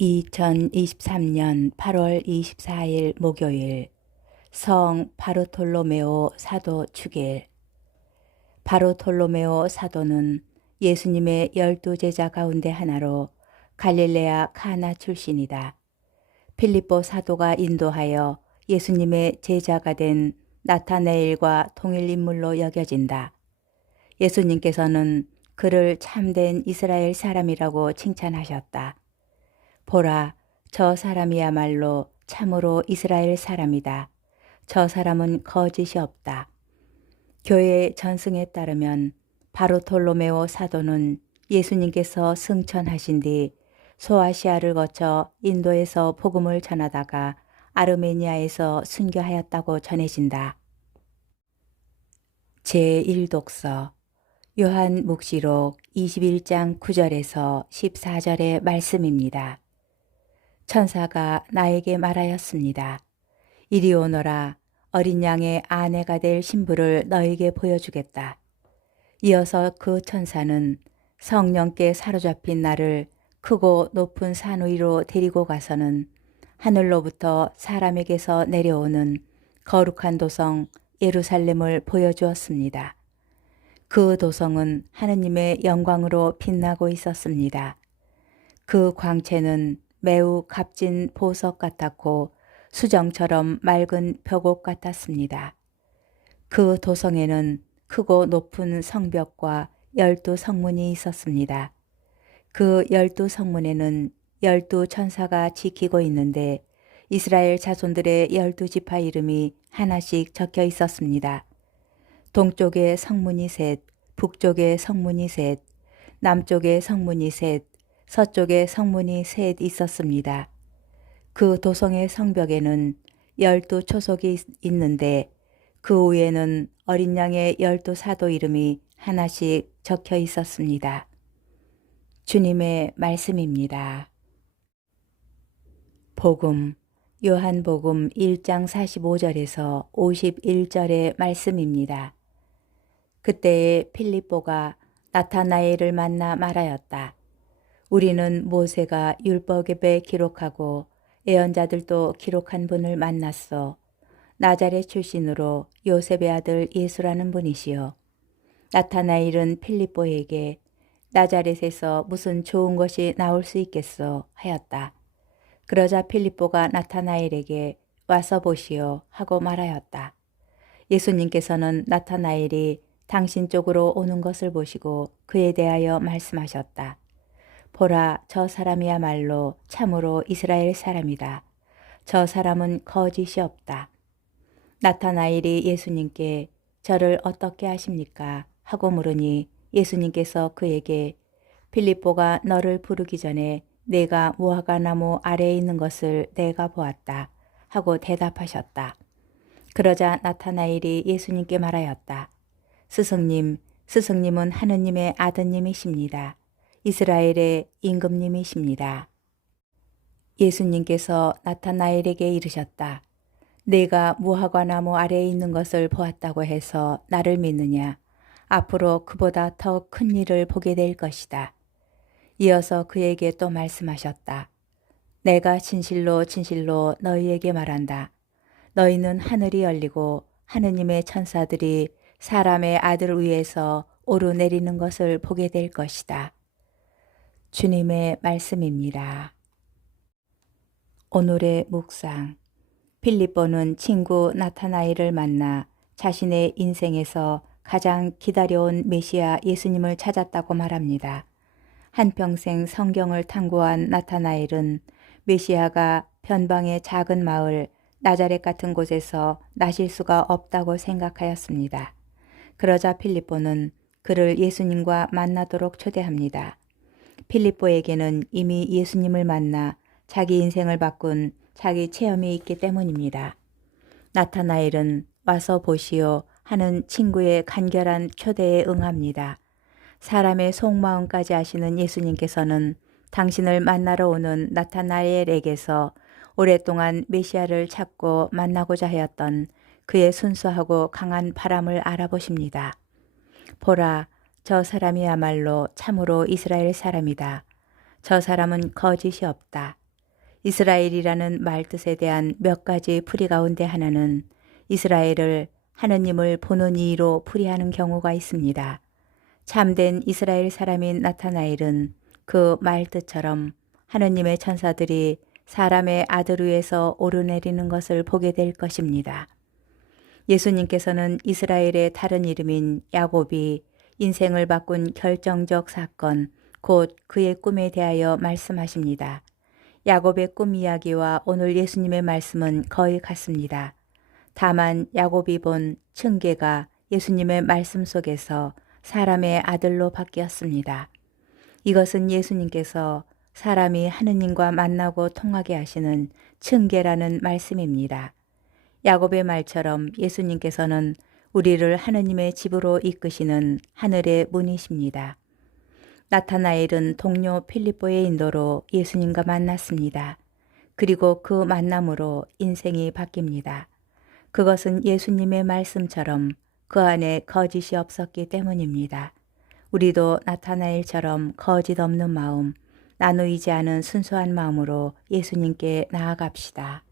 2023년 8월 24일 목요일 성 바르톨로메오 사도 축일. 바르톨로메오 사도는 예수님의 12제자 가운데 하나로 갈릴레아 카나 출신이다. 필립보 사도가 인도하여 예수님의 제자가 된 나타나엘과 동일 인물로 여겨진다. 예수님께서는 그를 참된 이스라엘 사람이라고 칭찬하셨다. 보라, 저 사람이야말로 참으로 이스라엘 사람이다. 저 사람은 거짓이 없다. 교회의 전승에 따르면 바르톨로메오 사도는 예수님께서 승천하신 뒤 소아시아를 거쳐 인도에서 복음을 전하다가 아르메니아에서 순교하였다고 전해진다. 제1독서 요한 묵시록 21장 9절에서 14절의 말씀입니다. 천사가 나에게 말하였습니다. 이리 오너라. 어린 양의 아내가 될 신부를 너에게 보여주겠다. 이어서 그 천사는 성령께 사로잡힌 나를 크고 높은 산 위로 데리고 가서는 하늘로부터 사람에게서 내려오는 거룩한 도성 예루살렘을 보여주었습니다. 그 도성은 하느님의 영광으로 빛나고 있었습니다. 그 광채는 매우 값진 보석 같았고 수정처럼 맑은 벽옥 같았습니다. 그 도성에는 크고 높은 성벽과 12성문이 있었습니다. 그 12성문에는 12천사가 지키고 있는데 이스라엘 자손들의 12지파 이름이 하나씩 적혀 있었습니다. 동쪽에 성문이 셋, 북쪽에 성문이 셋, 남쪽에 성문이 셋, 서쪽에 성문이 셋 있었습니다. 그 도성의 성벽에는 12초석이 있는데 그 위에는 어린 양의 12사도 이름이 하나씩 적혀 있었습니다. 주님의 말씀입니다. 복음, 요한복음 1장 45절에서 51절의 말씀입니다. 그때에 필립보가 나타나엘을 만나 말하였다. 우리는 모세가 율법에 기록하고 예언자들도 기록한 분을 만났소. 나자렛 출신으로 요셉의 아들 예수라는 분이시요. 나타나엘은 필립보에게 나자렛에서 무슨 좋은 것이 나올 수 있겠소 하였다. 그러자 필립보가 나타나엘에게 와서 보시오 하고 말하였다. 예수님께서는 나타나엘이 당신 쪽으로 오는 것을 보시고 그에 대하여 말씀하셨다. 보라, 저 사람이야말로 참으로 이스라엘 사람이다. 저 사람은 거짓이 없다. 나타나엘이 예수님께 저를 어떻게 하십니까? 하고 물으니 예수님께서 그에게 필립보가 너를 부르기 전에 내가 무화과 나무 아래에 있는 것을 내가 보았다. 하고 대답하셨다. 그러자 나타나엘이 예수님께 말하였다. 스승님, 스승님은 하느님의 아드님이십니다. 이스라엘의 임금님이십니다. 예수님께서 나타나엘에게 이르셨다. 내가 무화과 나무 아래에 있는 것을 보았다고 해서 나를 믿느냐? 앞으로 그보다 더 큰 일을 보게 될 것이다. 이어서 그에게 또 말씀하셨다. 내가 진실로 진실로 너희에게 말한다. 너희는 하늘이 열리고 하느님의 천사들이 사람의 아들 위에서 오르내리는 것을 보게 될 것이다. 주님의 말씀입니다. 오늘의 묵상. 필립보는 친구 나타나엘을 만나 자신의 인생에서 가장 기다려온 메시아 예수님을 찾았다고 말합니다. 한평생 성경을 탐구한 나타나엘은 메시아가 변방의 작은 마을 나자렛 같은 곳에서 나실 수가 없다고 생각하였습니다. 그러자 필립보는 그를 예수님과 만나도록 초대합니다. 필립보에게는 이미 예수님을 만나 자기 인생을 바꾼 자기 체험이 있기 때문입니다. 나타나엘은 와서 보시오 하는 친구의 간결한 초대에 응합니다. 사람의 속마음까지 아시는 예수님께서는 당신을 만나러 오는 나타나엘에게서 오랫동안 메시아를 찾고 만나고자 하였던 그의 순수하고 강한 바람을 알아보십니다. 보라, 저 사람이야말로 참으로 이스라엘 사람이다. 저 사람은 거짓이 없다. 이스라엘이라는 말뜻에 대한 몇 가지 풀이 가운데 하나는 이스라엘을 하느님을 보는 이로 풀이하는 경우가 있습니다. 참된 이스라엘 사람인 나타나엘은 그 말뜻처럼 하느님의 천사들이 사람의 아들 위에서 오르내리는 것을 보게 될 것입니다. 예수님께서는 이스라엘의 다른 이름인 야곱이 인생을 바꾼 결정적 사건, 곧 그의 꿈에 대하여 말씀하십니다. 야곱의 꿈 이야기와 오늘 예수님의 말씀은 거의 같습니다. 다만 야곱이 본 층계가 예수님의 말씀 속에서 사람의 아들로 바뀌었습니다. 이것은 예수님께서 사람이 하느님과 만나고 통하게 하시는 층계라는 말씀입니다. 야곱의 말처럼 예수님께서는 우리를 하느님의 집으로 이끄시는 하늘의 문이십니다. 나타나엘은 동료 필리포의 인도로 예수님과 만났습니다. 그리고 그 만남으로 인생이 바뀝니다. 그것은 예수님의 말씀처럼 그 안에 거짓이 없었기 때문입니다. 우리도 나타나엘처럼 거짓 없는 마음, 나누이지 않은 순수한 마음으로 예수님께 나아갑시다.